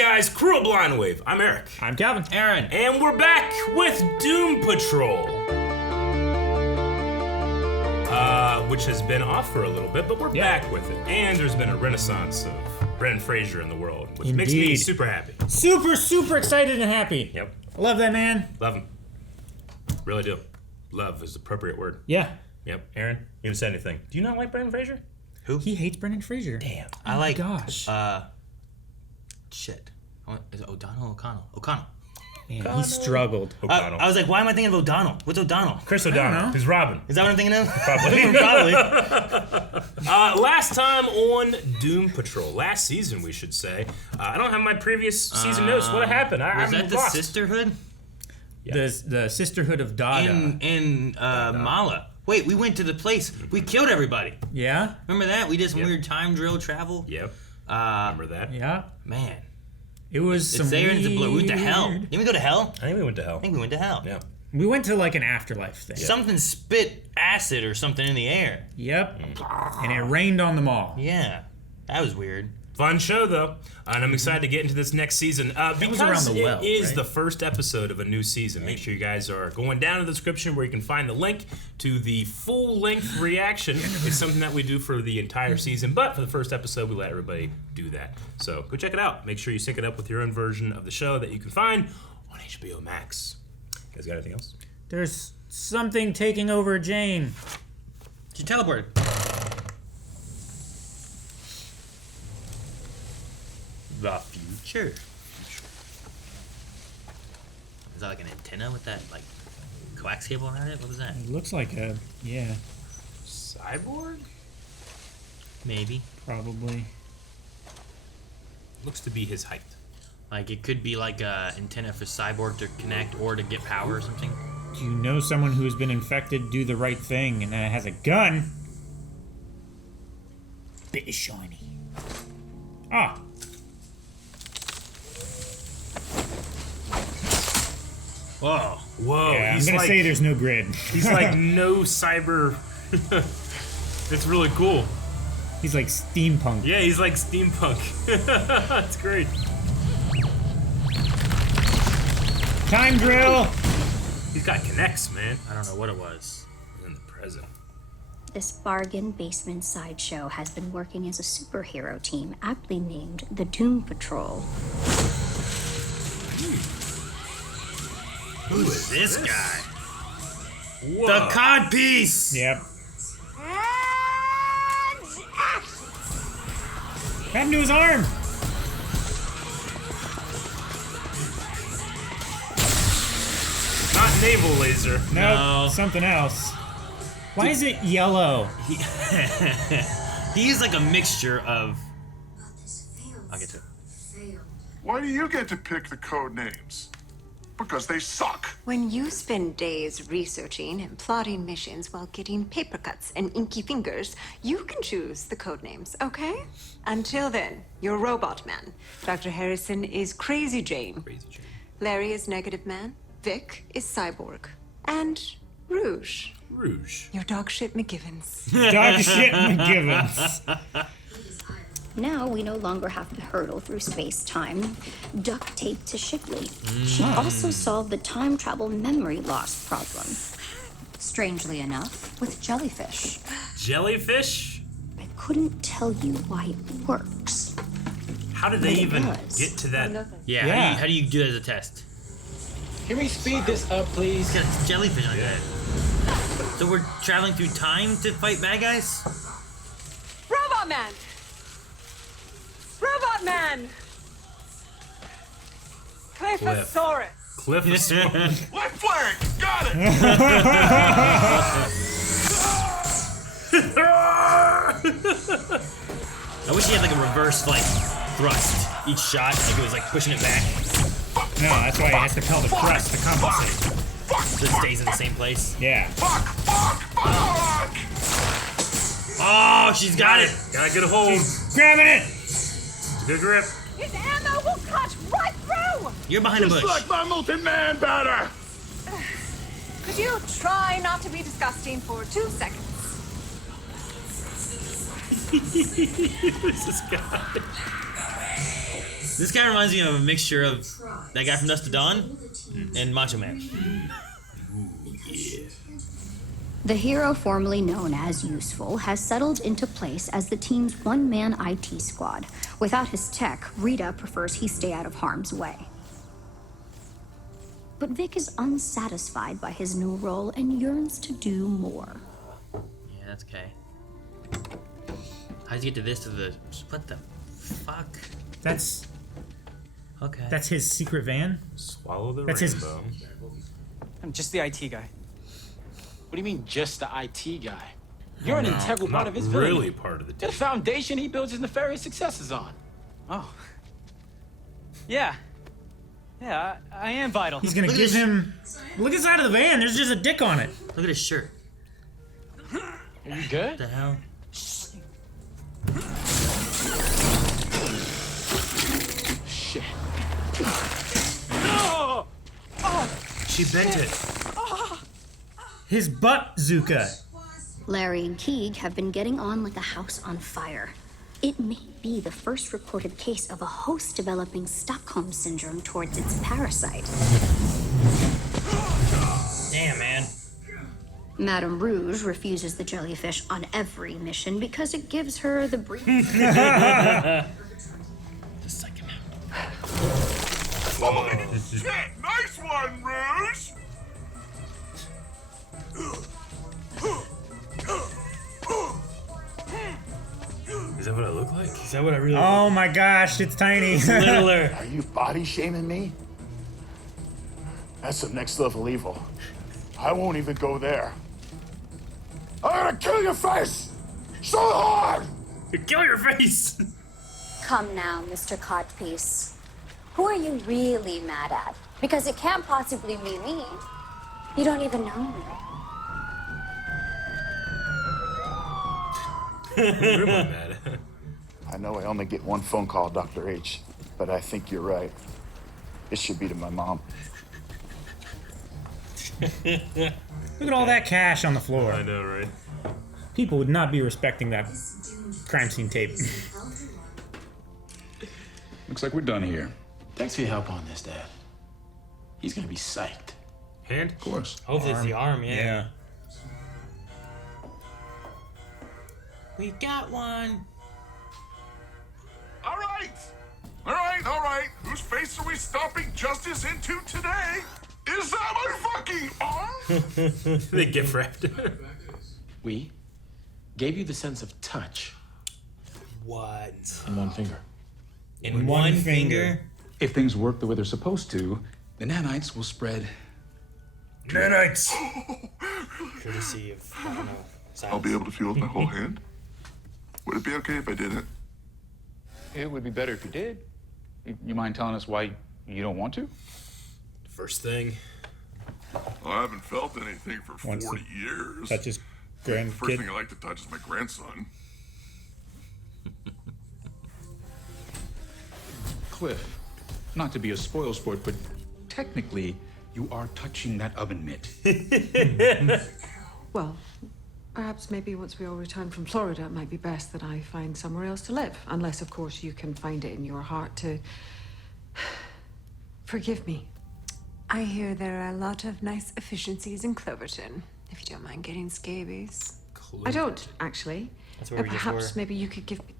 guys, crew of Blind Wave. I'm Eric. I'm Calvin. Aaron. And we're back with Doom Patrol. Which has been off for a little bit, but we're back with it. And there's been a renaissance of Brendan Fraser in the world, which makes me super happy. Super excited and happy. Yep. I love that man. Love him. Really do. Love is the appropriate word. Yeah. Yep. Aaron, you didn't say anything. Do you not like Brendan Fraser? Who? He hates Brendan Fraser. Damn. I like. Gosh. Shit. Is it O'Donnell? O'Connell. Man, he struggled. O'Connell. I was like, why am I thinking of O'Donnell? What's O'Donnell? Chris O'Donnell. Who's Robin? Is that what I'm thinking of? Probably. Probably. Last time on Doom Patrol, last season we should say. I don't have my previous season notes. What happened? Was that the lost. Sisterhood? Yeah. The Sisterhood of Dada. In Mala. Wait, we went to the place. We killed everybody. Yeah? Remember that? We did some weird time drill travel. Yep. Remember that? Yeah. Man. It was It's there in the blue. We went to hell. Didn't we go to hell? I think we went to hell. I think we went to hell. Yeah. We went to like an afterlife thing. Something spit acid or something in the air. Yep. And it rained on them all. Yeah. That was weird. Fun show, though, and I'm excited to get into this next season. Because was around the well, it is right? the first episode of a new season. Make sure you guys are going down to the description where you can find the link to the full-length reaction. It's something that we do for the entire season, but for the first episode, we let everybody do that. So go check it out. Make sure you sync it up with your own version of the show that you can find on HBO Max. You guys got anything else? There's something taking over Jane. She teleported. The future. Is that like an antenna with that like coax cable around it? What was that? It looks like a, yeah, Cyborg? Maybe. probably. Looks to be his height. Like it could be like a antenna for Cyborg to connect or to get power or something. Do you know someone who's been infected do the right thing and has a gun? Bit shiny. Ah. Whoa. Whoa. Yeah, I'm gonna say there's no grid. He's like no cyber. It's really cool. He's like steampunk. Yeah, he's like steampunk. That's great. Time drill! He's got connects, man. I don't know what it was. In the present. This bargain basement sideshow has been working as a superhero team aptly named the Doom Patrol. Who is this guy? Whoa. The Cod Piece! Yep. What happened to his arm? Not naval laser. Nope, No. something else. Why is it yellow? He's like a mixture of. I'll get to it. Why do you get to pick the code names? Because they suck. When you spend days researching and plotting missions while getting paper cuts and inky fingers, you can choose the code names, okay? Until then, you're Robot Man. Dr. Harrison is Crazy Jane. Crazy Jane. Larry is Negative Man. Vic is Cyborg. And Rouge. Rouge. Your dog shit McGivens. Dog shit McGivens. Now we no longer have to hurtle through space-time, duct taped to Shipley. She also solved the time travel memory loss problem. Strangely enough, with jellyfish. Jellyfish? I couldn't tell you why it works. How did they But it even does. get to that? Yeah. Yeah. How do you do it as a test? Can we speed this up, please? He's got a jellyfish on his head. So we're traveling through time to fight bad guys? Robot Man! Robot Man! Cliffosaurus! Cliff is Left flank! Got it! I wish he had like a reverse like thrust each shot, like it was like pushing it back No, that's why he has to pelvic thrust to compensate. so it stays in the same place. Yeah. Fuck! Oh, she's got it! Got a good hold. Grabbing it! Good grip. His ammo will cut right through! You're behind a bush. Like my multi-man batter! Could you try not to be disgusting for 2 seconds? Who's this guy? This guy reminds me of a mixture of that guy from Dust to Dawn and Macho Man. The hero formerly known as Useful has settled into place as the team's one-man IT squad. Without his tech, Rita prefers he stay out of harm's way. But Vic is unsatisfied by his new role and yearns to do more. Yeah, that's okay. How'd you get to this to the... What the fuck? That's Okay. that's his secret van. Swallow the That's his- rainbow. I'm just the IT guy. What do you mean, just the IT guy? You're an integral I'm part not of his villainy. really part of the You're team. the foundation he builds his nefarious successes on. Oh. Yeah. Yeah, I am vital. He's gonna Look at give this- him. Look inside of the van. There's just a dick on it. Look at his shirt. Are you good? What the hell? Shit. She bent it. His butt Zuka. Larry and Keeg have been getting on like a house on fire. It may be the first recorded case of a host developing Stockholm Syndrome towards its parasite. Damn, man. Madame Rouge refuses the jellyfish on every mission because it gives her the brief. Just like him out. Oh, shit! Nice one, Rouge! Is that what I look like? Is that what I really... Oh my gosh, it's tiny. Littler. Are you body shaming me? That's some next level evil. I won't even go there. I'm gonna kill your face! So hard! Kill your face! Come now, Mr. Cod Piece. Who are you really mad at? Because it can't possibly be me. You don't even know me. Where am I mad at? I know I only get one phone call, Dr. H, but I think you're right. It should be to my mom. Look at all that cash on the floor. I know, right? People would not be respecting that crime scene tape. Looks like we're done here. Thanks for your help on this, Dad. He's gonna be psyched. Hand? Of course. Hopefully it's the arm, yeah. We got one. All right! All right, all right. Whose face are we stomping justice into today? Is that my fucking arm? They gift wrapped. We gave you the sense of touch What? in one finger. In one finger? If things work the way they're supposed to, the nanites will spread. Nanites! Courtesy of, I don't know, I'll be silence. able to feel with my whole hand. Would it be okay if I didn't? It would be better if you did. You mind telling us why you don't want to? First thing. I haven't felt anything for 40 years. That's his First grandkid. thing I like to touch is my grandson. Cliff, not to be a spoil sport, but technically, you are touching that oven mitt. Well, perhaps maybe once we all return from Florida, it might be best that I find somewhere else to live. Unless, of course, you can find it in your heart to forgive me. I hear there are a lot of nice efficiencies in Cloverton, if you don't mind getting scabies. I don't, actually. That's where we just Perhaps were. maybe you could give me...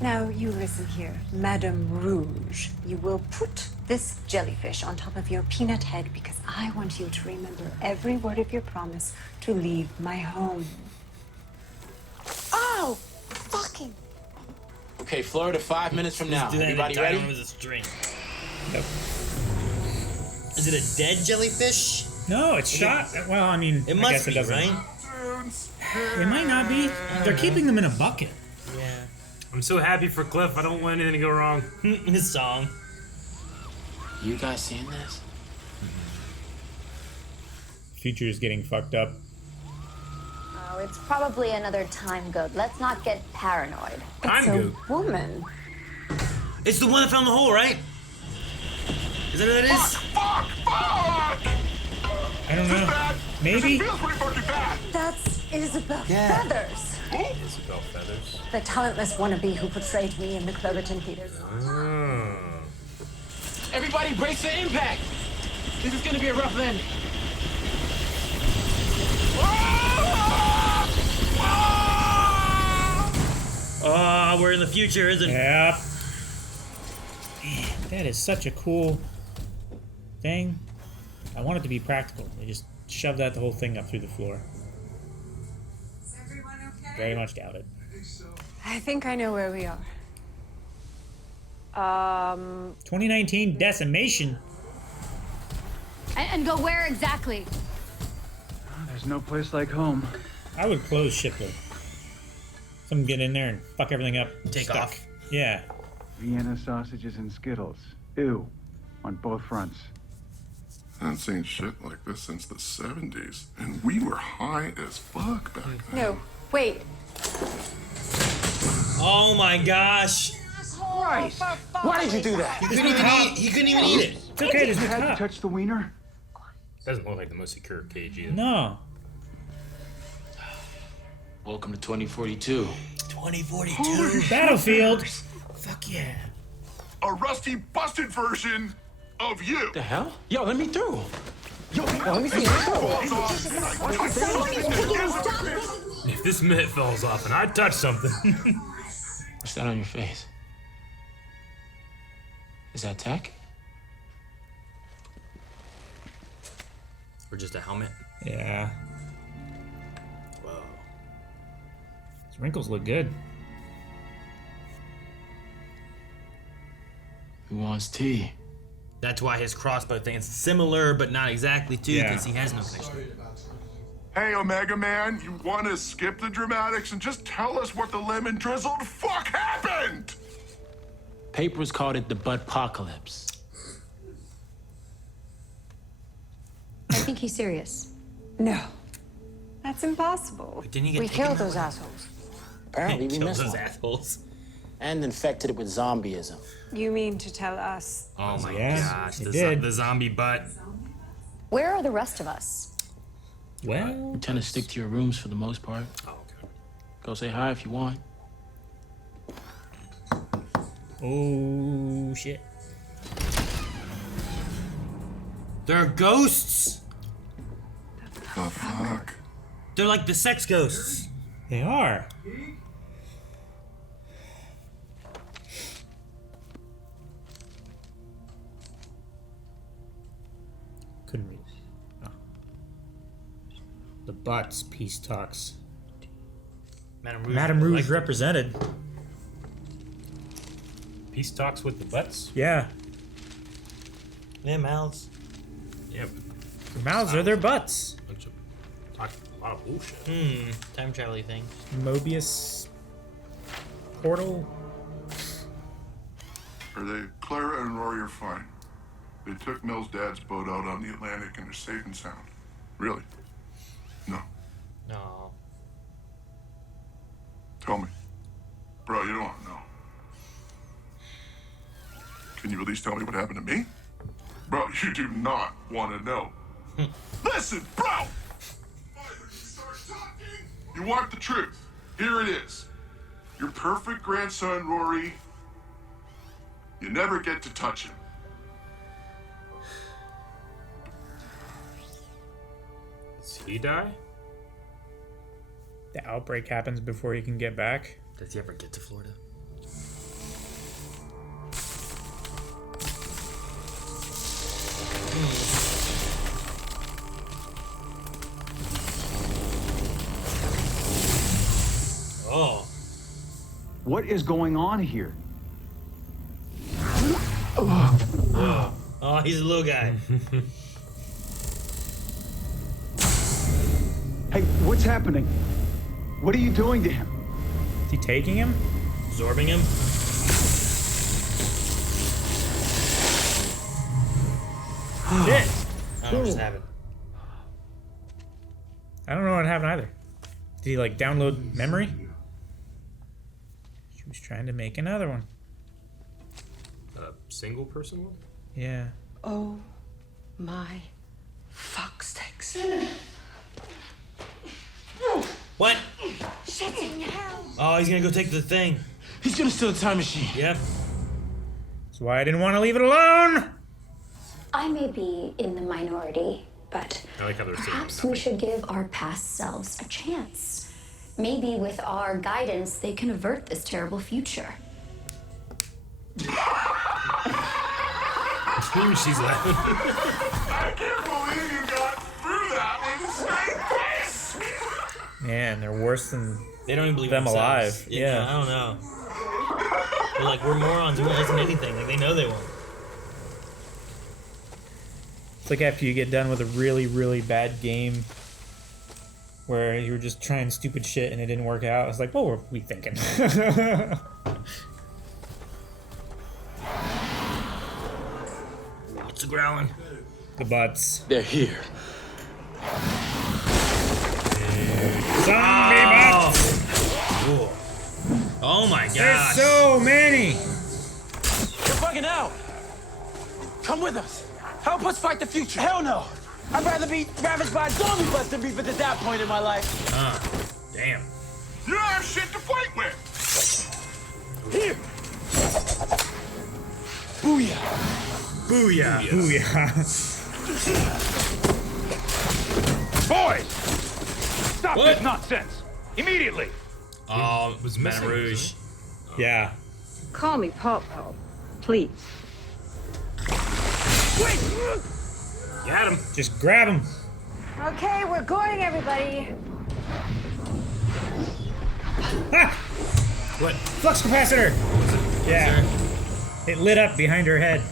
Now, you listen here, Madame Rouge. You will put this jellyfish on top of your peanut head because I want you to remember every word of your promise to leave my home. Oh! Fucking! Okay, Florida, 5 minutes from now. Do that Everybody in the ready? time with a string. Nope. Is it a dead jellyfish? No, it's shot. Well, I mean, It I must guess be, it doesn't. right? It might not be. They're keeping them in a bucket. Yeah. I'm so happy for Cliff. I don't want anything to go wrong. His song. You guys seeing this? Future is getting fucked up. Oh, it's probably another time goat. Let's not get paranoid. I'm good. Woman. It's the one that found the hole, right? Is that what it is? Fuck! I don't know. Maybe. Feels pretty fucking bad. That's Isabel Yeah. Feathers. Isabel Feathers. The talentless wannabe who portrayed me in the Cloverton theaters. Everybody brace for impact. This is gonna be a rough landing. Oh, we're in the future, isn't it? Yep. Man, that is such a cool thing. I want it to be practical. They just shoved the whole thing up through the floor. Is everyone okay? Very much doubt it. I think I know where we are. 2019 decimation. And go where exactly? There's no place like home. I would close Shipley. Someone get in there and fuck everything up. Take Stuck. off. Yeah. Vienna sausages and Skittles. Ew. On both fronts. I haven't seen shit like this since the 70s. And we were high as fuck back then. No, wait. Oh my gosh. Christ! Why did you do that? He couldn't even eat. He couldn't even eat it. It's okay, there's You no had to top. touch the wiener? Doesn't look like the most secure cage either. No. Welcome to 2042. 2042. Battlefield. Fuck yeah. A rusty, busted version of you. The hell? Yo, let me through. Yo, let me see. If this mitt falls off and I touch something. What's that on your face? Is that tech? Or just a helmet? Yeah. Whoa. His wrinkles look good. Who wants tea? That's why his crossbow thing is similar, but not exactly too, because he has no connection. Hey, Omega Man, you want to skip the dramatics and just tell us what the lemon drizzled fuck happened? Papers called it the Butt-pocalypse. I think he's serious. No. That's impossible. Didn't he get We taken killed out? those assholes. Apparently, we Killed missed those one. assholes. And infected it with zombieism. You mean to tell us? Oh my Yeah, gosh, it the, did. the zombie butt. Where are the rest of us? Well. We tend to stick to your rooms for the most part. Oh, okay. Go say hi if you want. Oh, shit. There are ghosts! The fuck? They're like the sex ghosts. They are. Couldn't read. Oh. The Butts peace talks. Madame Rouge represented. Peace talks with the butts? Yeah. Yeah, mouths. Yeah. Their mouths are their butts. Bunch of talking a lot of bullshit. Time travel thing. Mobius portal. Are they? Clara and Rory are fine. They took Mel's dad's boat out on the Atlantic and they're safe and sound. Really? No. No. Tell me. Bro, you don't want to know. Can you at least tell me what happened to me? Bro, you do not want to know. Listen, bro! You want the truth. Here it is. Your perfect grandson, Rory. You never get to touch him. Does he die? The outbreak happens before he can get back. Does he ever get to Florida? Oh. What is going on here? Oh, he's a little guy. Hey, what's happening? What are you doing to him? Is he taking him? Absorbing him? Shit. I don't know what just happened. I don't know what happened either. Did he like download memory? She was trying to make another one. A single person one? Yeah. Oh my fuck sticks. What? Oh, he's gonna go take the thing. He's gonna steal the time machine. Yep. That's why I didn't want to leave it alone. I may be in the minority, but I like how they're perhaps we should give our past selves a chance. Maybe with our guidance, they can avert this terrible future. She's laughing. I can't believe you got through that with a straight face! Man, they're worse than They don't even believe them themselves. alive. Yeah. I don't know. They're like, we're morons. We won't listen to anything. Like, they know they won't. It's like after you get done with a really, really bad game where you were just trying stupid shit and it didn't work out. It's like, what were we thinking? What's the growling? The butts. They're here. Zombie butts! Cool. Oh my gosh. There's so many! You're bugging out. Come with us. Help us fight the future. Hell no. I'd rather be ravaged by a zombie bus than be at that point in my life. Damn. You don't have shit to fight with! Here. Booyah. Booyah. Booyah. Boys! Stop this nonsense! Immediately! Oh, it was Baton Rouge. Yeah. Call me Pop-Pop, please. Wait! Got him. Just grab him. Okay, we're going, everybody. Ah! What? Flux capacitor! Yeah. It lit up behind her head.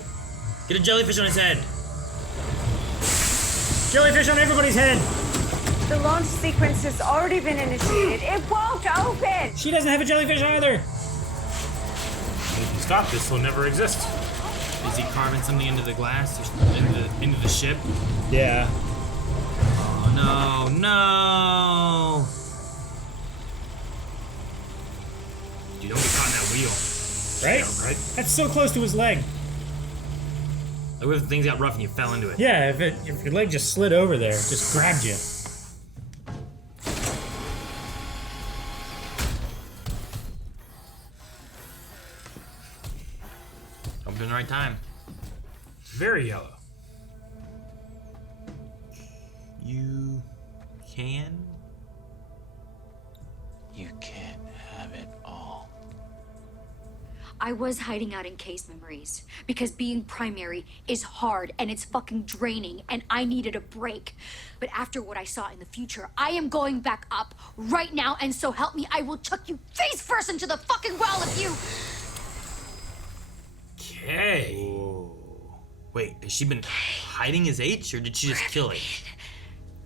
Get a jellyfish on his head. Jellyfish on everybody's head! The launch sequence has already been initiated. It won't open! She doesn't have a jellyfish either! If you stop this, will never exist. Is he carving something into the glass or into the ship? Yeah. Oh no, no! You don't get caught in that wheel. Right? Yeah, right? That's so close to his leg. Like what if things got rough and you fell into it? Yeah, if your leg just slid over there, just grabbed you. I'm doing the right time. Very yellow. You can? You can't have it all. I was hiding out in case memories because being primary is hard and it's fucking draining and I needed a break. But after what I saw in the future, I am going back up right now, and so help me, I will chuck you face first into the fucking well if you... Okay. Wait, has she been hiding his H or did she just kill it?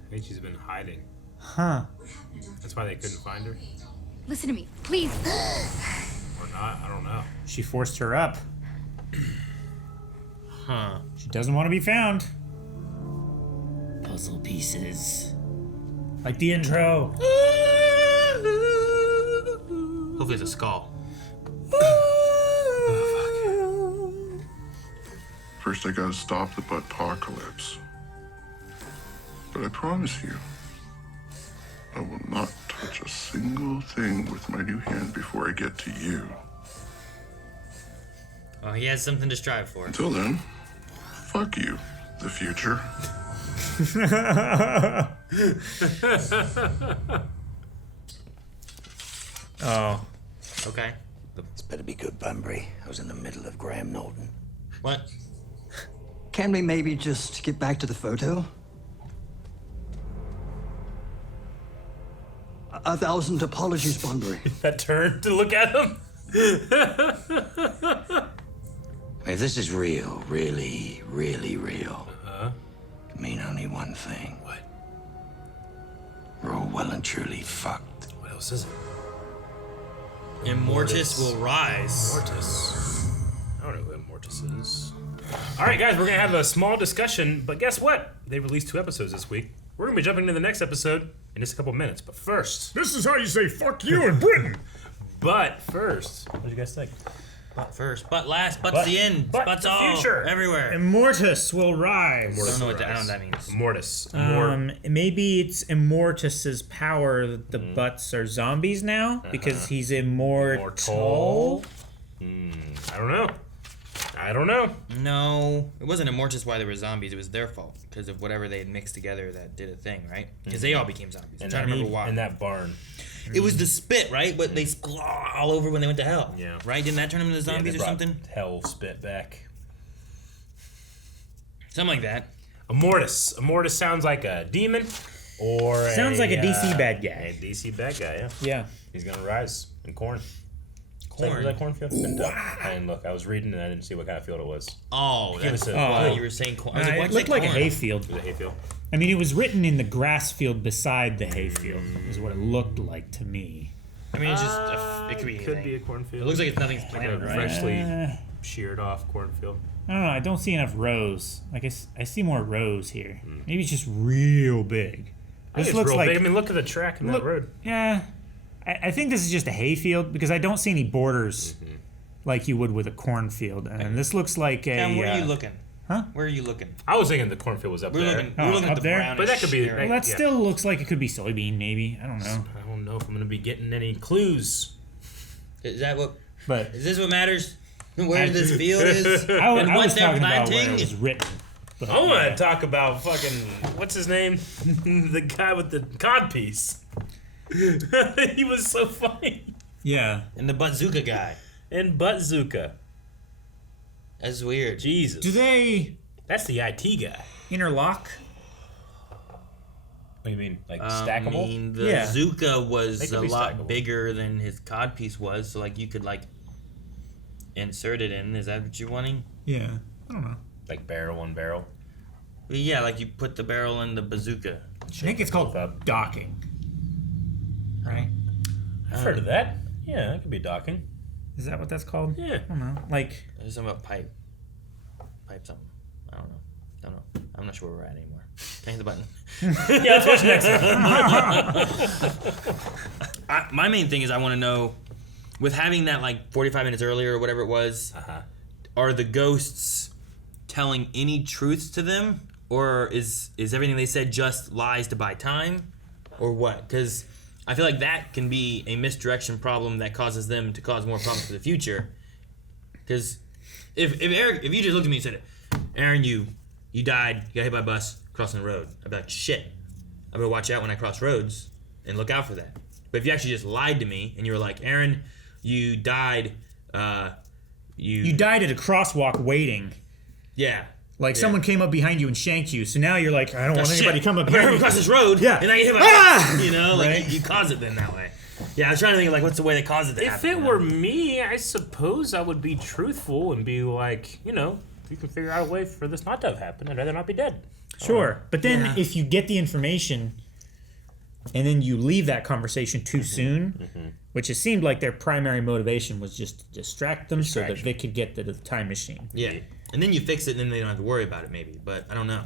I think she's been hiding. Huh. That's why they couldn't find her. Listen to me, please. Or not, I don't know. She forced her up. Huh. She doesn't want to be found. Puzzle pieces. Like the intro. Hopefully it's a skull. First, I gotta stop the butt-apocalypse. But I promise you, I will not touch a single thing with my new hand before I get to you. Oh, he has something to strive for. Until then, fuck you, the future. Oh. Okay. This better be good, Bunbury. I was in the middle of Graham Norton. What? Can we maybe just get back to the photo? 1,000 apologies, Bunbury. That turn to look at him. If this is real, really, really real, it mean only one thing. What? We're all well and truly fucked. What else is it? Immortus will rise. Immortus. I don't know who Immortus is. All right, guys, we're going to have a small discussion, but guess what? They released 2 episodes this week. We're going to be jumping into the next episode in just a couple minutes, but first... This is how you say fuck you in Britain! But first, what did you guys think? Butt first, butt last, butt's the end, butt's the all future. everywhere. Immortus will rise. I don't know what that means. Immortus. Maybe it's Immortus's power that the butts are zombies now because he's immortal. I don't know. No, it wasn't Immortus why they were zombies. It was their fault because of whatever they had mixed together that did a thing, right? Because they all became zombies. I'm trying to remember why. In that barn. It was the spit, right? But they spit all over when they went to hell. Yeah. Right? Didn't that turn them into zombies or something? Hell spit back. Something like that. Immortus. Immortus sounds like a demon or Sounds like a DC bad guy. A DC bad guy, yeah. Yeah. He's going to rise in corn. Corn? Was that cornfield? I didn't look. I was reading and I didn't see what kind of field it was. Oh, that's why you were saying corn. It looked like a hayfield. It was a hayfield. I mean, it was written in the grass field beside the hayfield, is what it looked like to me. I mean, it's just it could be anything. Could be a cornfield. It looks like it's nothing's planted, Like a right? freshly sheared off cornfield. I don't know. I don't see enough rows. I see more rows here. Maybe it's just real big. This looks real big. I mean, look at the track in that road. Yeah. I think this is just a hayfield because I don't see any borders like you would with a cornfield. And this looks like a... Cam, where are you looking? Huh? Where are you looking? I was thinking the cornfield was up there. We're looking at the there? brownish But that could be... area. Well, that still looks like it could be soybean, maybe. I don't know. I don't know if I'm going to be getting any clues. Is that what... But is this what matters? Where this field is? I and was what they're talking about planting? where it was written. But, I want to talk about fucking... What's his name? The guy with the Cod Piece. He was so funny. Yeah. And the Bazooka guy. And Bazooka. That's weird. Jesus. Do they... That's the IT guy. Interlock? What do you mean? Like stackable? I mean, the Bazooka was a lot bigger than his Cod Piece was, so like you could like insert it in. Is that what you're wanting? Yeah. I don't know. Like barrel on barrel? Yeah, like you put the barrel in the Bazooka. I think it's called docking. Right? I've heard of that. Yeah, that could be docking. Is that what that's called? Yeah. I don't know. Like... There's something about pipe something. I don't know. I'm not sure where we're at anymore. Change the button. Yeah, let's watch next. My main thing is I want to know, with having that like 45 minutes earlier or whatever it was, are the ghosts telling any truths to them, or is everything they said just lies to buy time, or what? Because I feel like that can be a misdirection problem that causes them to cause more problems for the future. Because if you just looked at me and said, Aaron, you died, you got hit by a bus crossing the road, I'd be like, shit, I better watch out when I cross roads and look out for that. But if you actually just lied to me and you were like, Aaron, you died, you died at a crosswalk waiting. Yeah. Like someone came up behind you and shanked you, so now you're like, I don't want anybody to come up behind me. across this road, Yeah. and I get hit by you know, like Right. you cause it then that way. Yeah, I was trying to think of like what's the way they cause it to If happen. it were me, I suppose I would be truthful and be like, you know, if you can figure out a way for this not to have happened, I'd rather not be dead. Sure. But then if you get the information and then you leave that conversation too soon, which it seemed like their primary motivation was just to distract them so that they could get to the time machine. Yeah. And then you fix it and then they don't have to worry about it maybe. But I don't know.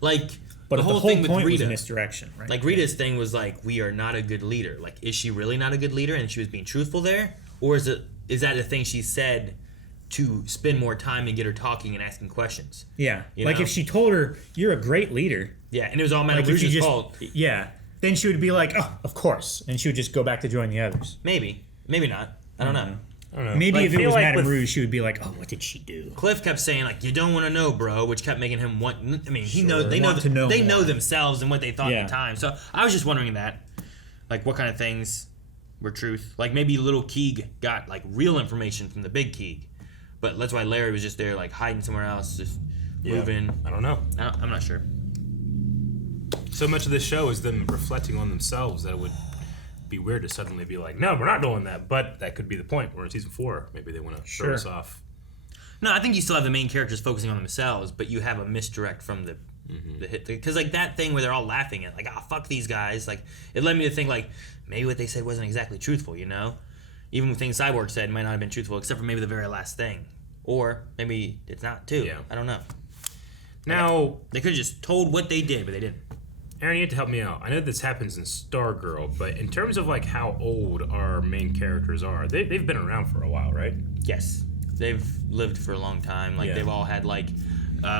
Like But the the whole whole thing with point was Rita. misdirection, right? Like Rita's thing was like, we are not a good leader. Like, is she really not a good leader and she was being truthful there? Or is that a thing she said to spend more time and get her talking and asking questions? Yeah. You Like know? if she told her, you're a great leader. Yeah, and it was all Madame Like if you Rouge's just- fault. Yeah. Then she would be like, oh, of course. And she would just go back to join the others. Maybe. Maybe not. I don't know. Maybe Like, if it feel was like Madame with- Rouge, she would be like, oh, what did she do? Cliff kept saying like, you don't want to know, bro, which kept making him want. I mean, Sure. they Want to know they more. know themselves and what they thought Yeah. at the time. So I was just wondering that, like, what kind of things were truth? Like maybe little Keeg got like real information from the big Keeg, but that's why Larry was just there like hiding somewhere else, just moving. I don't know. I'm not sure. So much of this show is them reflecting on themselves that it would be weird to suddenly be like, no, we're not doing that. But that could be the point. We're in season 4. Maybe they want to throw us off. No, I think you still have the main characters focusing on themselves, but you have a misdirect from the hit. Because like that thing where they're all laughing at, like, fuck these guys. Like it led me to think like maybe what they said wasn't exactly truthful. You know, even the things Cyborg said might not have been truthful, except for maybe the very last thing, or maybe it's not too. Yeah. I don't know. Now they could have just told what they did, but they didn't. Aaron, you have to help me out. I know this happens in Stargirl, but in terms of like how old our main characters are, they've been around for a while, right? Yes, they've lived for a long time. Like Yeah. they've all had like,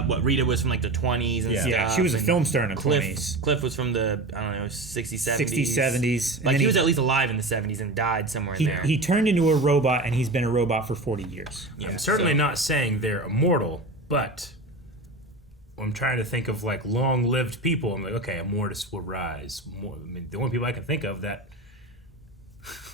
what Rita was from like the 20s and stuff. Yeah, she was a and film star in the Cliff, 20s. Cliff was from the, I don't know, 60s, 70s. 60s, 70s. And Like then he was at least alive in the 70s and died somewhere in there. He turned into a robot, and he's been a robot for 40 years. Yeah, I'm certainly so- not saying they're immortal, but I'm trying to think of like long-lived people. I'm like, okay, Immortus will rise. I mean, the only people I can think of that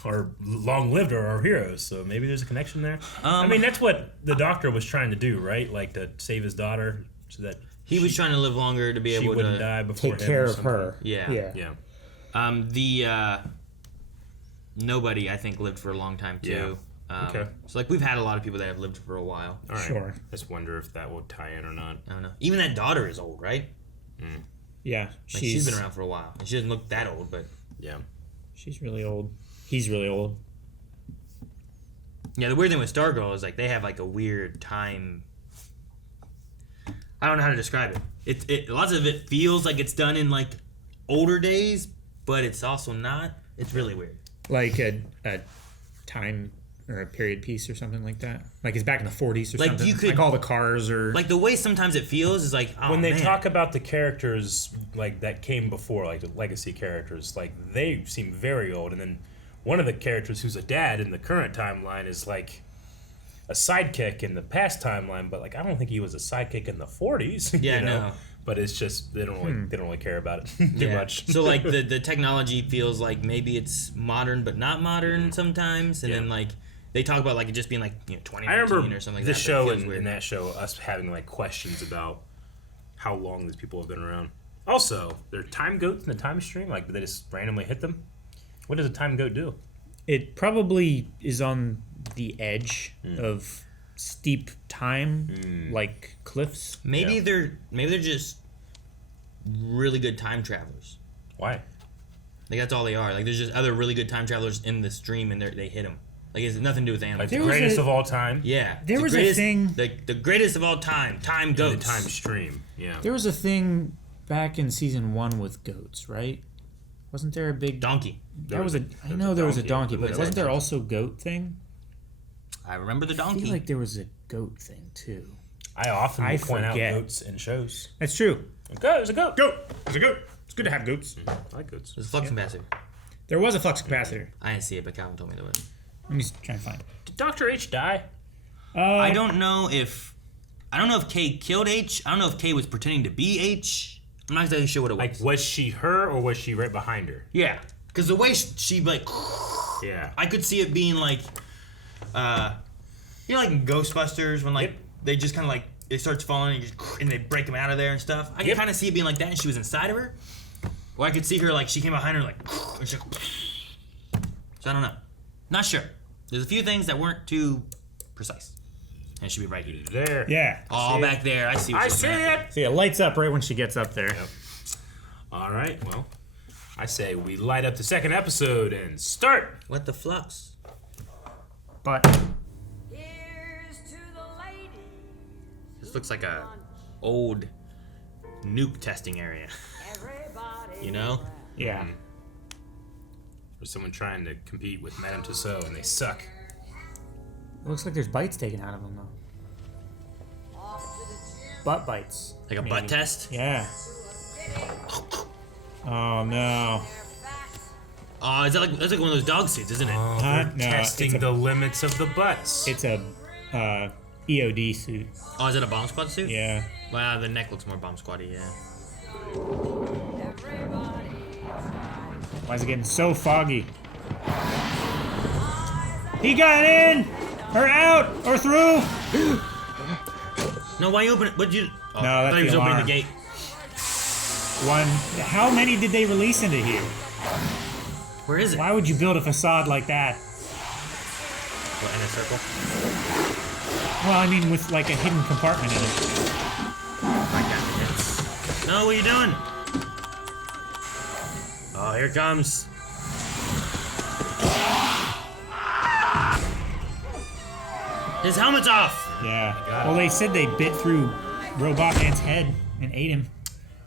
are long-lived are our heroes. So maybe there's a connection there. I mean, that's what the Doctor was trying to do, right? Like to save his daughter, so that He was trying to live longer to be she able wouldn't to die before Take him care or of something. her. Yeah. Yeah. Nobody I think lived for a long time too. Okay. So like we've had a lot of people that have lived for a while. All right. Sure. Just wonder if that will tie in or not. I don't know. Even that daughter is old, right? Yeah, Like she's been around for a while. She doesn't look that old, but Yeah. She's really old. He's really old. yeah. The weird thing with Stargirl is like they have like a weird time. I don't know how to describe it. It lots of it feels like it's done in like older days, but it's also not. It's really weird. Like a time or a period piece or something like that. Like it's back in the 40s or Like, something. you could- like all the cars or Like the way sometimes it feels is like oh, When they man. talk about the characters like that came before, like the legacy characters, like they seem very old. And then one of the characters who's a dad in the current timeline is like a sidekick in the past timeline, but like I don't think he was a sidekick in the 40s. Yeah, you know? no. But it's just they don't really care about it too Yeah. much. So like the technology feels like maybe it's modern but not modern sometimes, and then like they talk about like it just being like 2019 I remember or something like this that. show but it feels and weird. in that show us having like questions about how long these people have been around. Also, there are time goats in the time stream. Like, do they just randomly hit them? What does a time goat do? it probably is on the edge of steep time, like cliffs. Maybe they're just really good time travelers. Why? Like that's all they are. Like there's just other really good time travelers in the stream, and they hit them. Like it's nothing to do with animals. Like the greatest of all time. Yeah. There was a thing. The greatest of all time. Time goats. The time stream. Yeah. There was a thing back in season 1 with goats, right? Wasn't there a big donkey? There was a donkey, but wasn't there also goat thing? I remember the donkey. I feel like there was a goat thing too. I often will point out forget. goats in shows. That's true. There's a goat. There's a goat. It's good to have goats. I like goats. There's a flux capacitor. There was a flux capacitor. I didn't see it, but Calvin told me there was. Let me try and find it. Did Dr. H die? I don't know if K killed H. I don't know if K was pretending to be H. I'm not exactly sure what it was. Like, was she her or was she right behind her? Yeah, because the way she like, yeah, I could see it being like, you know, like in Ghostbusters when like they just kind of like it starts falling and they break them out of there and stuff. I can kind of see it being like that, and she was inside of her. Or I could see her like she came behind her like, and she, so I don't know, not sure. There's a few things that weren't too precise. And it should be right here. There. Yeah. All back there. I see what you're saying. See, it lights up right when she gets up there. Yep. All right. Well, I say we light up the second episode and start. What the flux? But This looks like a old nuke testing area. You know? Yeah. There's someone trying to compete with Madame Tussauds and they suck. It looks like there's bites taken out of them, though. Butt bites. Like a butt test? Yeah. Oh, no. Oh, that's like one of those dog suits, isn't it? They're testing the limits of the butts. It's a EOD suit. Oh, is it a bomb squad suit? Yeah. Wow, the neck looks more bomb squad-y, yeah. Why is it getting so foggy? He got in! Or out! Or through! No, why you open it? What'd you... Oh, No, I that's thought he was the opening alarm. the gate. One. How many did they release into here? Where is it? Why would you build a facade like that? What, in a circle? Well, I mean, with like a hidden compartment in it. No, what are you doing? Oh, here it comes. His helmet's off! Yeah. Well, they said they bit through Robot Man's head and ate him.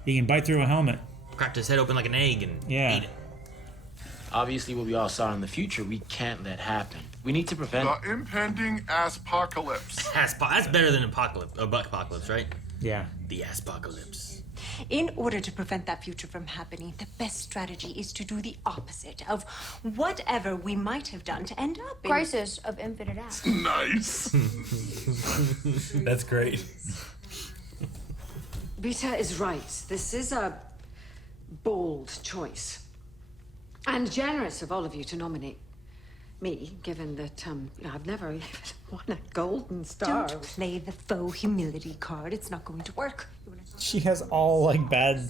He can bite through a helmet. cracked his head open like an egg and ate it. Obviously, what we all saw in the future, we can't let happen. We need to prevent The impending apocalypse. That's better than apocalypse, right? Yeah. The apocalypse. In order to prevent that future from happening, the best strategy is to do the opposite of whatever we might have done to end up in... Crisis of Infinite Act. Nice. That's great. Rita is right. This is a bold choice. And generous of all of you to nominate me, given that, I've never even won a golden star. Don't play the faux humility card. It's not going to work. She has all like bad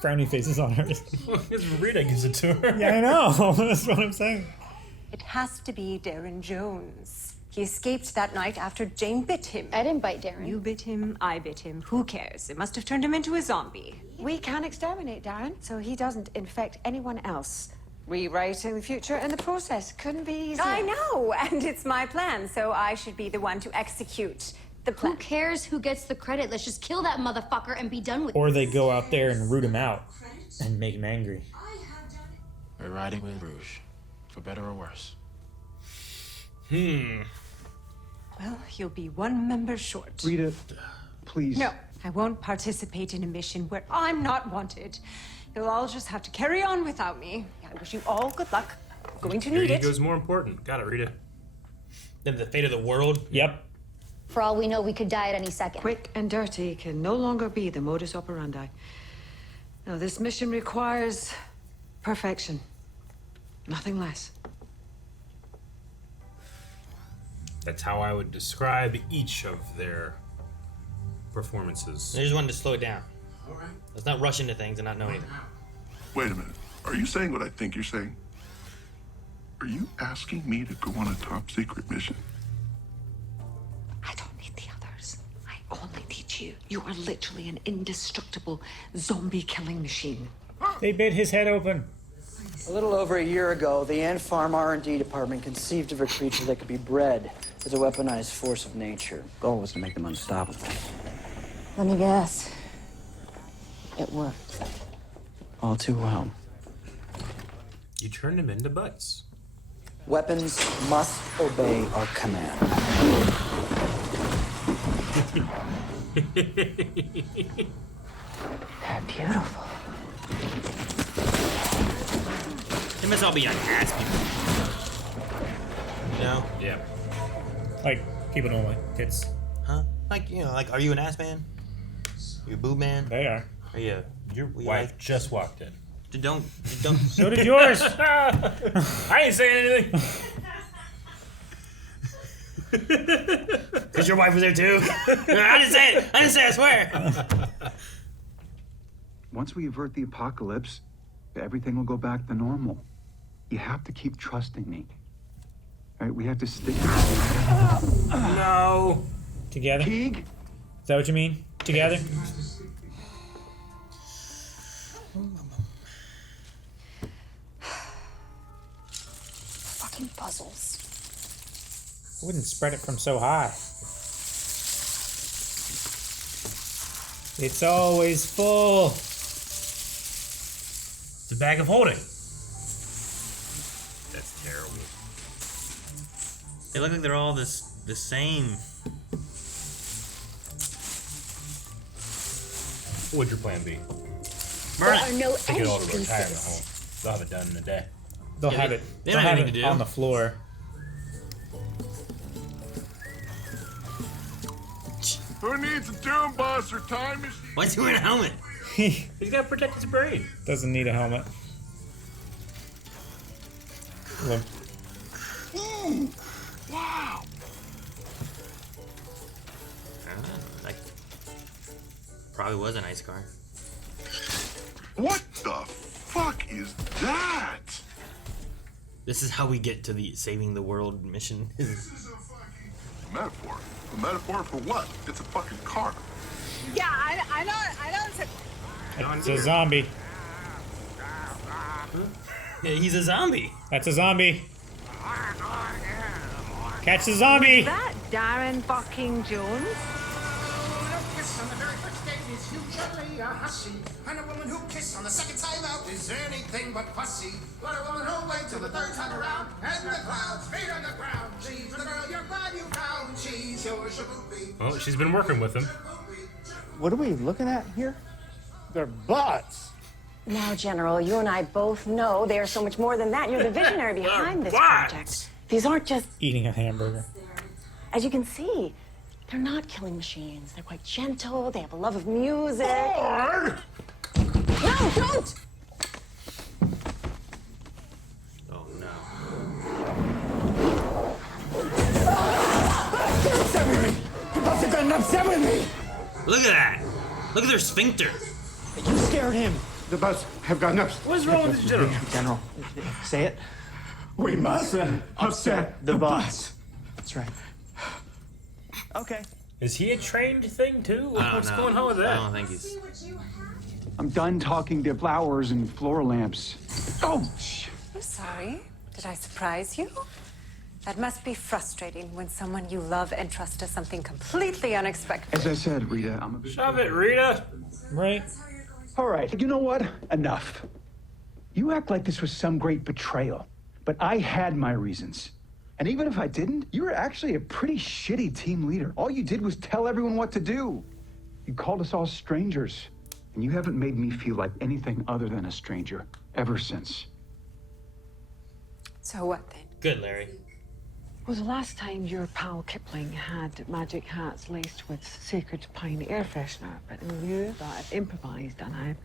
frowny faces on her. Because Rita gives it to her. Yeah, I know. That's what I'm saying. It has to be Darren Jones. He escaped that night after Jane bit him. I didn't bite Darren. You bit him, I bit him. Who cares? It must have turned him into a zombie. We can exterminate Darren so he doesn't infect anyone else. Rewriting the future in the process couldn't be easier. I know, and it's my plan, so I should be the one to execute the plan. Who cares who gets the credit? Let's just kill that motherfucker and be done with it. Or they go out there and root him out and make him angry. We're riding with Rouge, for better or worse. Well, you'll be one member short. Rita, please. No, I won't participate in a mission where I'm not wanted. You'll all just have to carry on without me. I wish you all good luck. I'm going to need Your it. ego's more important. Got it, Rita. Then the fate of the world. Yep. For all we know, we could die at any second. Quick and dirty can no longer be the modus operandi. Now, this mission requires perfection. Nothing less. That's how I would describe each of their performances. They just wanted to slow it down. All right. Let's not rush into things and not know anything. Wait a minute. Are you saying what I think you're saying? Are you asking me to go on a top secret mission? I don't need the others. I only need you. You are literally an indestructible zombie-killing machine. They bit his head open. A little over a year ago, the Ant Farm R&D department conceived of a creature that could be bred as a weaponized force of nature. Goal was to make them unstoppable. Let me guess. It worked. All too well. You turned him into butts. Weapons must obey our command. They're beautiful. They must all be like ass people. You know? Yeah. Like people don't like tits. Huh? Like, like, are you an ass man? You a boob man? They are. Are you? Your wife just walked in. Don't. So did yours. I ain't saying anything. Because your wife was there too. I didn't say it. I didn't say it, I swear. Once we avert the apocalypse, everything will go back to normal. You have to keep trusting me. All right, we have to stick No. Together? Teague? Is that what you mean? Together? Fucking puzzles. I wouldn't spread it from so high. It's always full. It's a bag of holding. That's terrible. They look like they're all the same. What would your plan be? There are no Take it all to end retirement pieces. home. They'll have it done in a day. They'll Yeah, have they- it. they They'll don't have have anything it to do. on the floor. Who needs a Doom Buster time machine? Why's he wearing a helmet? He's got to protect his brain. Doesn't need a helmet. Look. Ooh, wow. Like, probably was an ice car. What the fuck is that? This is how we get to the saving the world mission. This is a fucking metaphor. A metaphor for what? It's a fucking car. Yeah, I know It's a zombie. Yeah, he's a zombie. That's a zombie. Catch the zombie. Is that Darren fucking Jones? From the very first day of his future be a hussy, and a woman who kiss on the second time out is anything but fussy. But a woman who'll wait till the third time around, and the clouds, feet on the ground. She's the girl you're glad you found. She's your shaboopy. Oh, she's been working with him. What are we looking at here? Their butts. Now, General, you and I both know they are so much more than that. You're the visionary behind this project. These aren't just, Eating a hamburger. as you can see, they're not killing machines. They're quite gentle. They have a love of music. No, don't! Oh no. They're upset with me. You must have gotten upset with me. Look at that. Look at their sphincter. You scared him. The butts have gotten upset. What's wrong with the general? General, say it. We must upset the butts. That's right. Okay. Is he a trained thing too? What's going on with that? I don't think he's. I'm done talking to flowers and floor lamps. Oh, I'm sorry. Did I surprise you? That must be frustrating when someone you love and trust does something completely unexpected. As I said, Rita, I'm a bit... Shove it, Rita. Right. All right, you know what? Enough. You act like this was some great betrayal, but I had my reasons. And even if I didn't, you were actually a pretty shitty team leader. All you did was tell everyone what to do. You called us all strangers, and you haven't made me feel like anything other than a stranger ever since. So what then? Good, Larry. Well, the last time your pal Kipling had magic hats laced with sacred pine air freshener, but in lieu of that, I've improvised and I've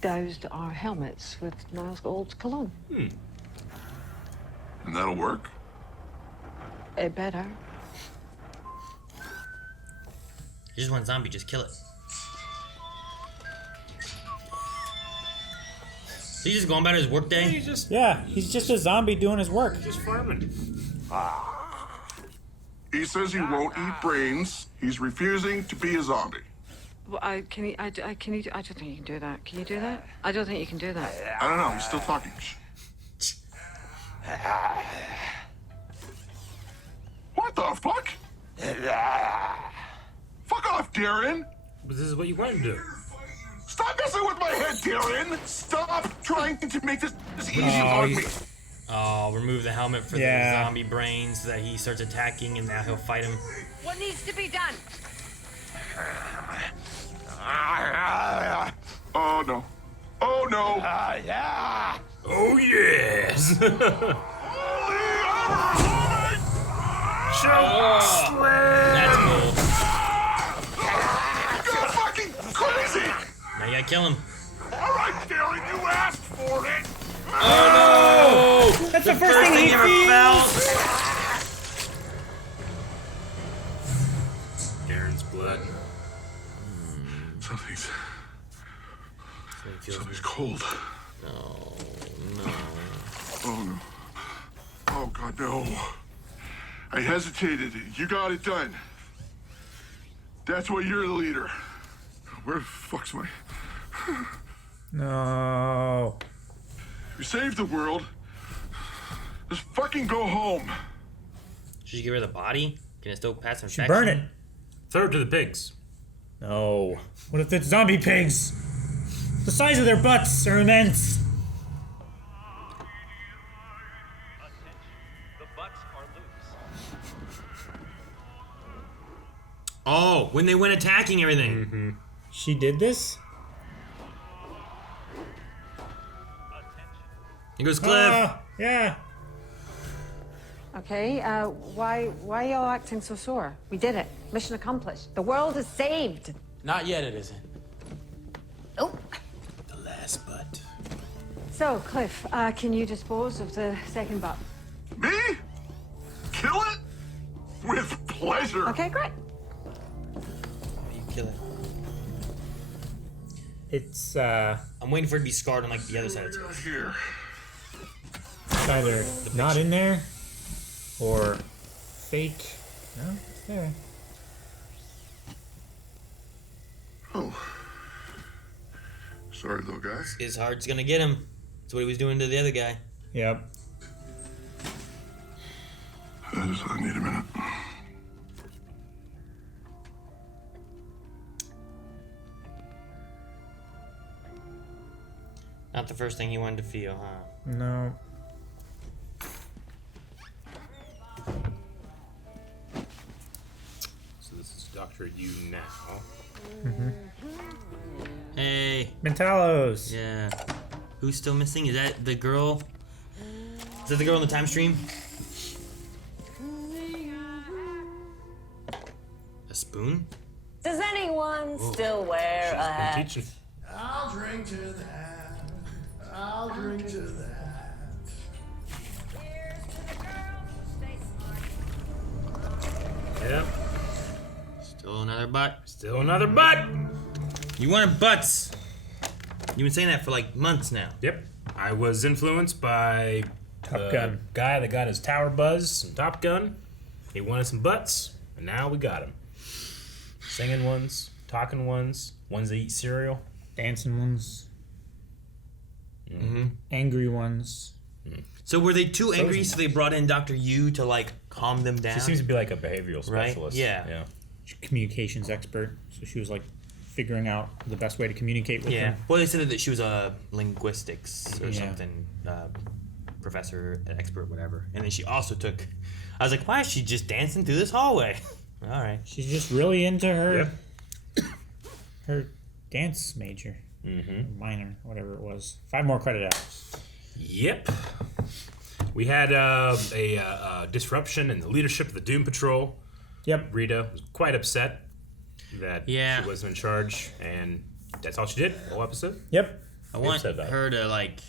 doused our helmets with Niles Gold's cologne. And that'll work? It better. Just one zombie, just kill it. So he's just going about his work day? He's just he's just a zombie doing his work. Just farming. He says he won't eat brains. He's refusing to be a zombie. Well, I don't think you can do that. Can you do that? I don't think you can do that. I don't know. He's still talking. What the fuck? Fuck off, Darren. But this is what you want to do. Stop messing with my head, Darren. Stop trying to make this easy on me. Oh, remove the helmet for the zombie brain so that he starts attacking and now he'll fight him. What needs to be done? Oh no. Oh no. Yeah. Oh yes. That's cool. You're fucking crazy. Now you gotta kill him. All right, Darren, you asked for it. Oh no! That's the first thing he ever felt. Darren's blood. Something's cold. No. Oh no. Oh God, no. I hesitated. You got it done. That's why you're the leader. Where the fuck's my... No. You saved the world. Just fucking go home. Should you get rid of the body? Can it still pass infection? Burn it. Throw it to the pigs. No. What if it's zombie pigs? The size of their butts are immense. Oh, when they went attacking everything. Mm-hmm. She did this? Here goes Cliff. Yeah. Okay, why y'all acting so sore? We did it. Mission accomplished. The world is saved. Not yet, it isn't. Oh. The last butt. So, Cliff, can you dispose of the second butt? Me? Kill it? With pleasure. Okay, great. You kill it. It's I'm waiting for it to be scarred on like the other side of it. Here. It's either not in there or fake. No, it's there. Oh. Sorry, little guy. His heart's gonna get him. That's what he was doing to the other guy. Yep. I need a minute. Not the first thing you wanted to feel, huh? No. So this is Dr. Yu now. Mm-hmm. Hey. Mentalos. Yeah. Who's still missing? Is that the girl? Is that the girl in the time stream? A spoon? Does anyone still wear a hat? I'll drink to that. I'll drink to that. Yep. Still another butt. Still another butt. You wanted butts. You've been saying that for like months now. Yep. I was influenced by Top Gun guy that got his tower buzz from Top Gun. He wanted some butts, and now we got him. Singing ones, talking ones that eat cereal, dancing ones, Mm-hmm. angry ones. So were they too angry, so they brought in Dr. Yu to like calm them down? She seems to be like a behavioral specialist. Right? Yeah. Yeah. Communications expert, so she was like figuring out the best way to communicate with them. Well, they said that she was a linguistics or Yeah. something, professor, expert, whatever. And then she also took. I was like, why is she just dancing through this hallway? All right. She's just really into her her dance major, minor, whatever it was. 5 more credit hours. Yep. We had a disruption in the leadership of the Doom Patrol. Yep. Rita was quite upset that Yeah. she wasn't in charge, and that's all she did the whole episode. Yep. I want her to like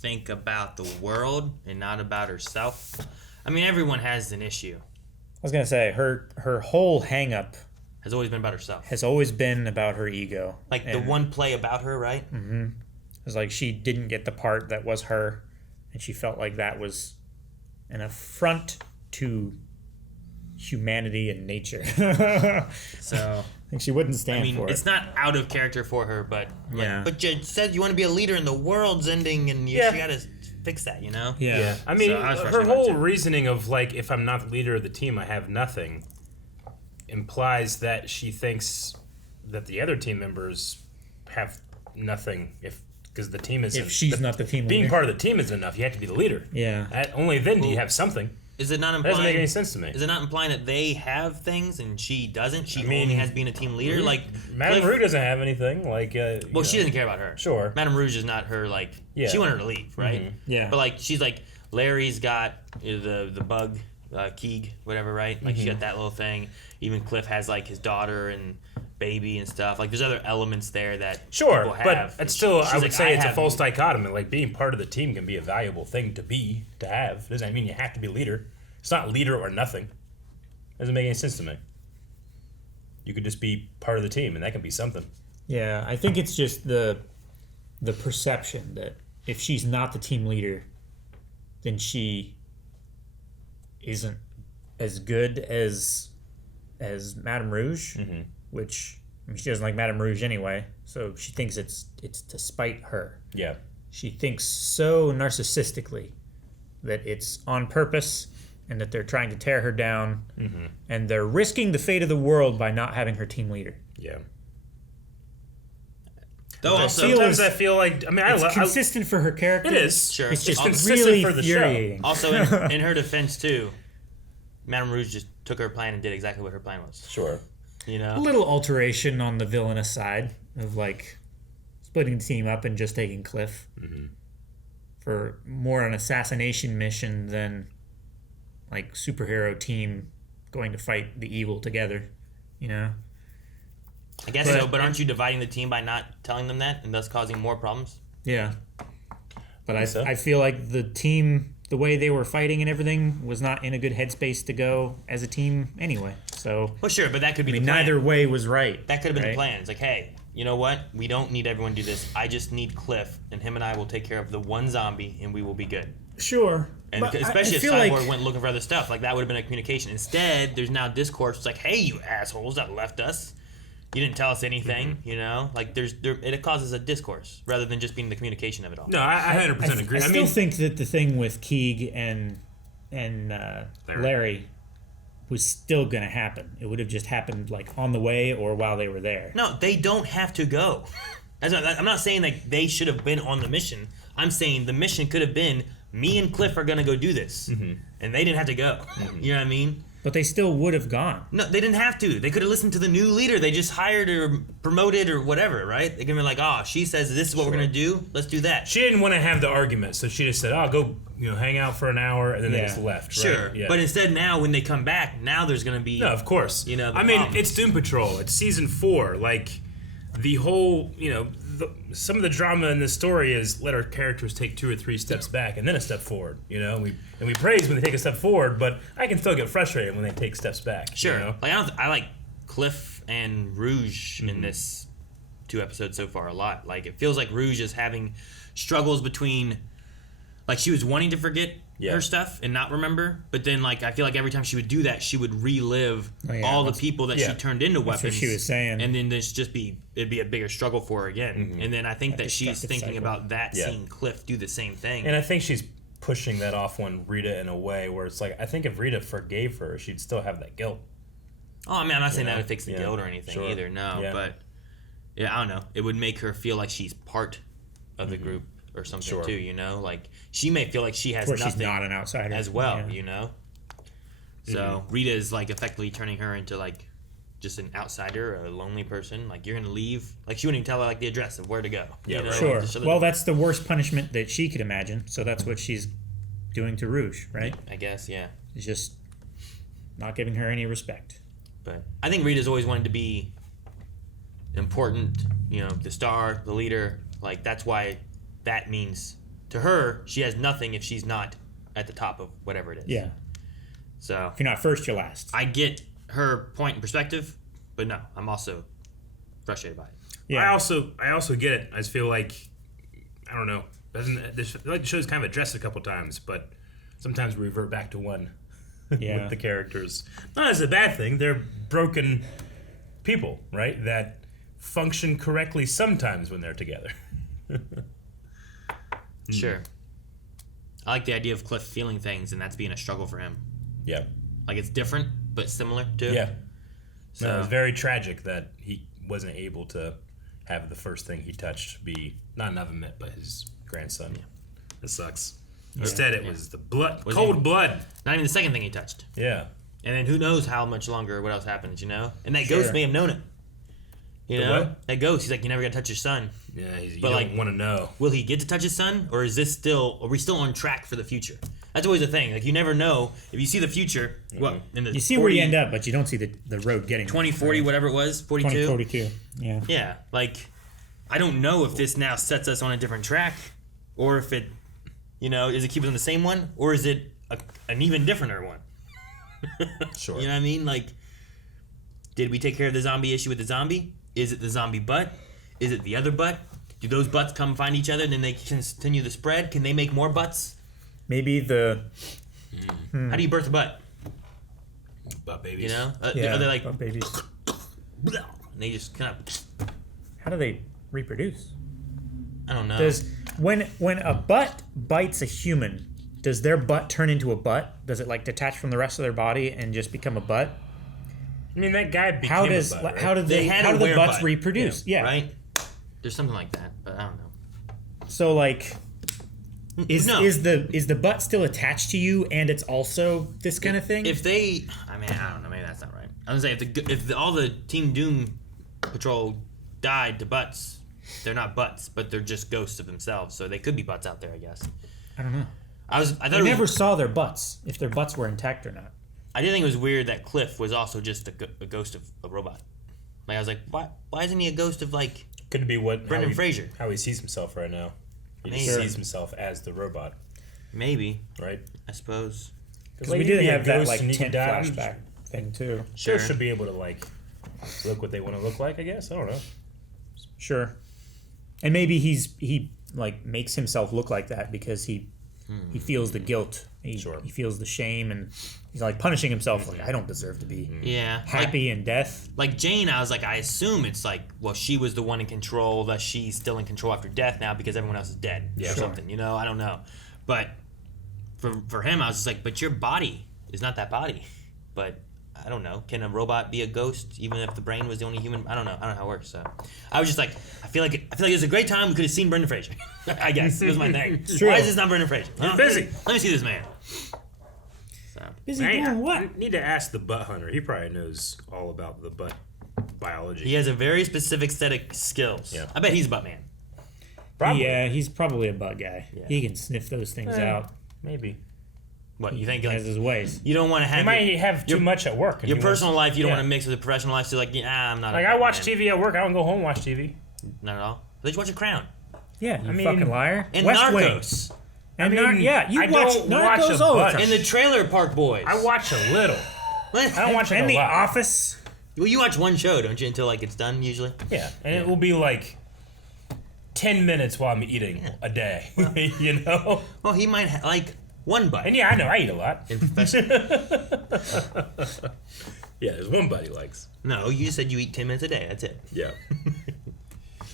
think about the world and not about herself. I mean, everyone has an issue. I was gonna say her whole hang up Has always been about herself. has always been about her ego. Like the one play about her, right? Mm-hmm. It was like she didn't get the part that was her, and she felt like that was an affront to humanity and nature. So like she wouldn't stand I mean, for it's it. not out of character for her, but like, Yeah. but you said you want to be a leader and the world's ending, and you got to fix that, you know? Yeah. I mean, So I was her frustrated whole about it. reasoning of like, if I'm not the leader of the team, I have nothing, implies that she thinks that the other team members have nothing. Because the team is If she's not the team being leader. part of the team isn't enough. You have to be the leader. Yeah. Only then do you have something. Is it not That implying? doesn't make any sense to me. Is it not implying that they have things and she doesn't? She I mean, only has been a team leader. Like Madame Cliff- Rue doesn't have anything. Like, Well, she doesn't care about her. Sure. Madame Rouge is not her. Like, Yeah. she wanted her to leave, right? Mhm. Yeah. But like, she's like, Larry's got the bug, Keeg, whatever, right? Like, she Mhm. got that little thing. Even Cliff has like his daughter and baby and stuff. Like, there's other elements there that Sure, people have. but And it's still, she's I would like, say it's a have false dichotomy. Like, being part of the team can be a valuable thing to have. Doesn't mean you have to be leader. It's not leader or nothing. Doesn't make any sense to me. You could just be part of the team, and that can be something. Yeah, I think it's just the perception that if she's not the team leader, then she isn't as good as Madame Rouge, which I mean, she doesn't like Madame Rouge anyway. So she thinks it's to spite her. Yeah. She thinks so narcissistically that it's on purpose and that they're trying to tear her down, and they're risking the fate of the world by not having her team leader. Yeah. Though also, sometimes I feel like, I mean, It's consistent for her character. It is. Sure. It's just consistent really for the infuriating. show. Also, in her defense too, Madame Rouge just took her plan and did exactly what her plan was. Sure. You know, A little alteration on the villainous side of like splitting the team up and just taking Cliff for more an assassination mission than like superhero team going to fight the evil together. You know. I guess so. But aren't you dividing the team by not telling them that and thus causing more problems? Yeah. But I feel like the team, the way they were fighting and everything, was not in a good headspace to go as a team anyway. So, Well, sure, but that could be I mean, the plan. neither way was right. That could have been right? the plan. It's like, hey, you know what? We don't need everyone to do this. I just need Cliff, and him and I will take care of the one zombie, and we will be good. Sure. And But especially I if feel Cyborg like- went looking for other stuff, like that would have been a communication. Instead, there's now discourse. It's like, hey, you assholes that left us. You didn't tell us anything, you know? Like, it causes a discourse rather than just being the communication of it all. No, I 100% agree. I I still mean, think that the thing with Keeg and Larry was still going to happen. It would have just happened like on the way or while they were there. No, they don't have to go. I'm not saying like they should have been on the mission. I'm saying the mission could have been me and Cliff are gonna go do this, and they didn't have to go. You know what I mean? But they still would have gone. No, they didn't have to. They could have listened to the new leader they just hired or promoted or whatever, right? They could be like, oh, she says this is what we're gonna do. Let's do that. She didn't want to have the argument, so she just said, "Oh, go, hang out for an hour," and then they just left. Sure, right? Yeah. but instead now when they come back, now there's gonna be No, of course. the I mean, problems. it's Doom Patrol. It's season 4. Like, the whole, some of the drama in this story is let our characters take 2 or 3 steps back and then a step forward. And we praise when they take a step forward, but I can still get frustrated when they take steps back. Sure. Like I like Cliff and Rouge in this 2 episodes so far a lot. Like it feels like Rouge is having struggles between, like she was wanting to forget her stuff and not remember, but then like I feel like every time she would do that, she would relive all the people that she turned into weapons. That's what she was saying. And then it'd be a bigger struggle for her again. And then I think that she's thinking about that, seeing Cliff do the same thing. And I think she's pushing that off on Rita in a way where it's like, I think if Rita forgave her, she'd still have that guilt. Oh, I mean, I'm not saying that would fix the guilt or anything either. No, but I don't know. It would make her feel like she's part of the group or something too. Like she may feel like she has nothing. She's not an outsider as well. So Rita is like effectively turning her into like just an outsider, a lonely person. Like you're gonna leave. Like she wouldn't even tell her like the address of where to go. Sure. Well, that's the worst punishment that she could imagine. So that's what she's doing to Rouge, right? I guess. Yeah. It's just not giving her any respect. But I think Rita's always wanted to be important. The star, the leader. Like that's why that means to her she has nothing if she's not at the top of whatever it is. Yeah. So if you're not first, you're last. I get her point and perspective, but no, I'm also frustrated by it. Yeah. I also get it. I just feel like, I don't know. I feel like the show's kind of addressed it a couple times, but sometimes we revert back to one with the characters. Not as a bad thing. They're broken people, right? That function correctly sometimes when they're together. Sure. I like the idea of Cliff feeling things and that's being a struggle for him. Yeah. Like it's different, but similar too. Yeah. So No, it's very tragic that he wasn't able to have the first thing he touched be not an oven mitt, but his grandson. Yeah. That sucks. Instead, it was the blood, cold blood. Not even the second thing he touched. Yeah. And then who knows how much longer, what else happens, And that ghost may have known it. What? That ghost, he's like, you never got to touch your son. Yeah, you don't want to know. Will he get to touch his son? Or are we still on track for the future? That's always the thing. Like, you never know. If you see the future, you see where you end up, but you don't see the road getting 2040, whatever it was, 42? 2042, yeah. Yeah, like, I don't know if this now sets us on a different track, or if it, is it keep us on the same one, or is it an even differenter one? Sure. You know what I mean? Like, did we take care of the zombie issue with the zombie? Is it the zombie butt? Is it the other butt? Do those butts come find each other and then they continue the spread? Can they make more butts? Maybe the... How do you birth a butt? Butt babies. Are they like... butt babies. And they just kind of... How do they reproduce? I don't know. When a butt bites a human, does their butt turn into a butt? Does it like detach from the rest of their body and just become a butt? I mean, that guy became a butt, right? How do the butts reproduce? Yeah. Right? There's something like that, but I don't know. So like, is the butt still attached to you and it's also this kind of thing? I don't know, maybe that's not right. I was gonna say if all the Team Doom Patrol died to butts, they're not butts, but they're just ghosts of themselves. So they could be butts out there, I guess. I don't know. I thought I never saw their butts, if their butts were intact or not. I did think it was weird that Cliff was also just a ghost of a robot. Like I was like, why isn't he a ghost of like? Could it be Brendan Fraser? How he sees himself right now. He just sees himself as the robot. Maybe. Right. I suppose. Because we did have that like tent flashback thing too. Sure. Should be able to like look what they want to look like. I guess I don't know. Sure. And maybe he like makes himself look like that because he feels the guilt. He feels the shame and he's like punishing himself. Like I don't deserve to be happy in death. Like Jane, I was like, I assume it's like, well, she was the one in control. That she's still in control after death now because everyone else is dead or something. I don't know. But for him, I was just like, but your body is not that body. But I don't know. Can a robot be a ghost even if the brain was the only human? I don't know. I don't know how it works. So I was just like, I feel like it was a great time. We could have seen Brendan Fraser. I guess it was my thing. Why is this not Brendan Fraser? He's busy. Let me see this man. So. Busy doing what? I need to ask the butt hunter. He probably knows all about the butt biology. He has a very specific set of skills. Yeah. I bet he's a butt man. Probably. Yeah, he's probably a butt guy. Yeah. He can sniff those things out. Maybe. What you think? He has his ways. You don't want to have. He might have too much at work. Your personal life, you don't want to mix with the professional life. So like, I'm not. Like I watch TV at work. I don't go home and watch TV. Not at all. Did you watch The Crown? Yeah, you fucking liar. And West Narcos. Wing. And you I watch don't Narcos watch a all the bunch. time. And the Trailer Park Boys. I watch a little. I don't watch and a The lot. Office. Well, you watch one show, don't you, until like it's done usually? Yeah, and it will be like 10 minutes while I'm eating a day. You know? Well, he might like one bite. And yeah, I know I eat a lot. In profession. Yeah, there's one bite he likes. No, you said you eat 10 minutes a day. That's it. Yeah.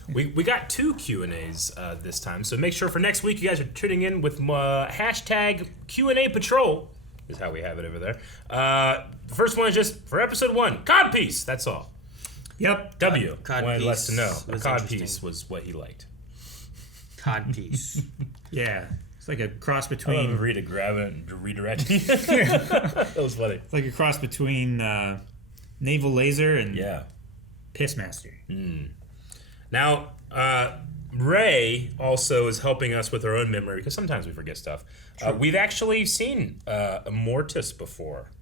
We got 2 Q&As this time, so make sure for next week you guys are tuning in with hashtag Q&A Patrol, is how we have it over there. The first one is just for episode 1, Cod Piece, that's all. Yep. W, Cod wanted us to know. Piece was Cod interesting. Piece was what he liked. Cod Piece. Yeah. It's like a cross I between... love Rita grabbing it and redirecting. That was funny. It's like a cross between Naval Laser and Yeah. Pissmaster. Now, Ray also is helping us with our own memory because sometimes we forget stuff. We've actually seen Immortus before.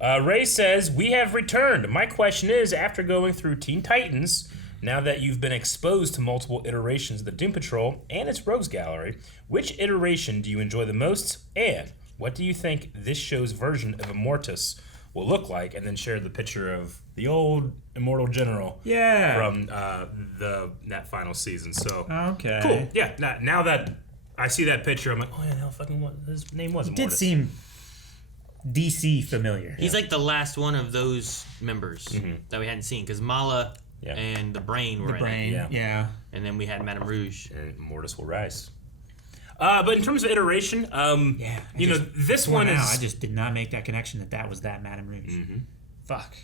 Ray says, we have returned. My question is, after going through Teen Titans, now that you've been exposed to multiple iterations of the Doom Patrol and its Rogues Gallery, which iteration do you enjoy the most? And what do you think this show's version of Immortus will look like? And then share the picture of the old Immortal General from that final season. So Okay. cool. Yeah. Now that I see that picture, I'm like, oh yeah, no, fucking what? His name was Immortus. Did seem DC familiar. He's like the last one of those members that we hadn't seen because Mala and the Brain were in it. Yeah. And then we had Madame Rouge. And Immortus will rise. But in terms of iteration, this one is... I just did not make that connection that was that Madame Rouge. Fuck.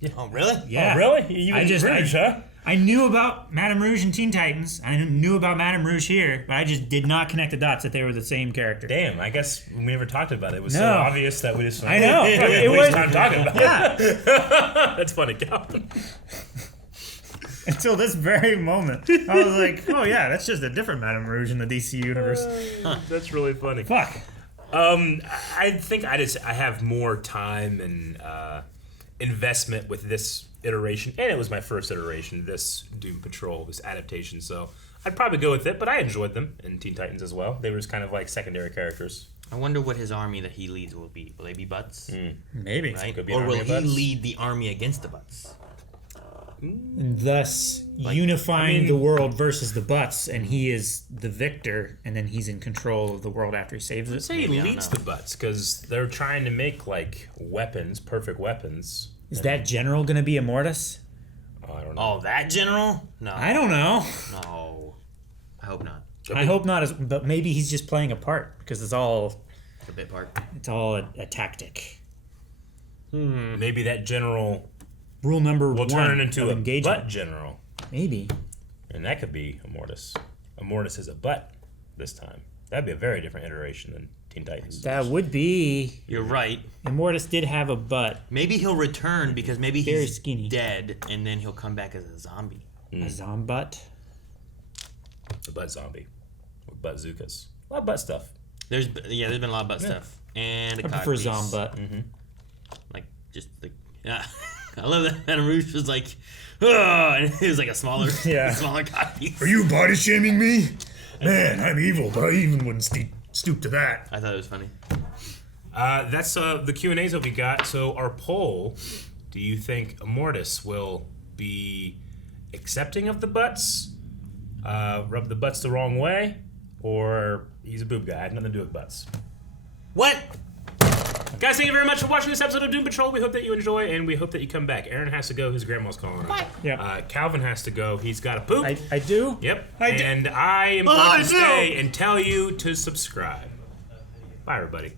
Yeah. Oh, really? Yeah. Oh, really? You Rouge, huh? I knew about Madame Rouge and Teen Titans. I knew about Madame Rouge here, but I just did not connect the dots that they were the same character. Damn, I guess we never talked about it. It was so No. obvious that we just... I know. It was time talking about it. That's funny, Calvin. Until this very moment. I was like, oh yeah, that's just a different Madame Rouge in the DC universe. That's really funny. Fuck. I think I have more time and investment with this iteration, and it was my first iteration, this Doom Patrol, this adaptation, so I'd probably go with it, but I enjoyed them in Teen Titans as well. They were just kind of like secondary characters. I wonder what his army that he leads will be. Will they be Butts? Maybe. Right? Could be an Or will army of he Butts. lead the army against the Butts? And thus unifying the world versus the Butts, and he is the victor, and then he's in control of the world after he saves it. I'd say he leads the Butts, because they're trying to make, like, weapons, perfect weapons. Is that general going to be Immortus? Oh, I don't know. Oh, that general? No. I don't know. No. I hope not. I hope not, but maybe he's just playing a part, because it's all... A bit part. It's all a tactic. Maybe that general... Rule number will one turn into of a engagement. butt general. Maybe. And that could be Immortus. Immortus is a butt this time. That'd be a very different iteration than Teen Titans. That would be... You're right. Immortus did have a butt. Maybe he'll return because maybe Very he's skinny. dead, and then he'll come back as a zombie. A zombutt? A butt zombie. With butt-zookas. A lot of butt stuff. There's been a lot of butt stuff. And a I cod prefer piece. zombutt. Like, just like... Yeah. I love that Madame Rouge was like... Oh, and it was like a smaller, smaller cod piece. Are you body shaming me? Man, I'm evil, but I even wouldn't stoop to that. I thought it was funny. That's the Q&As that we got. So our poll, do you think Immortus will be accepting of the butts, rub the butts the wrong way, or he's a boob guy, had nothing to do with butts? What? Guys, thank you very much for watching this episode of Doom Patrol. We hope that you enjoy, and we hope that you come back. Aaron has to go. His grandma's calling him. Yep. Calvin has to go. He's got a poop. I do? Yep. I do. And I am going to stay and tell you to subscribe. Bye, everybody.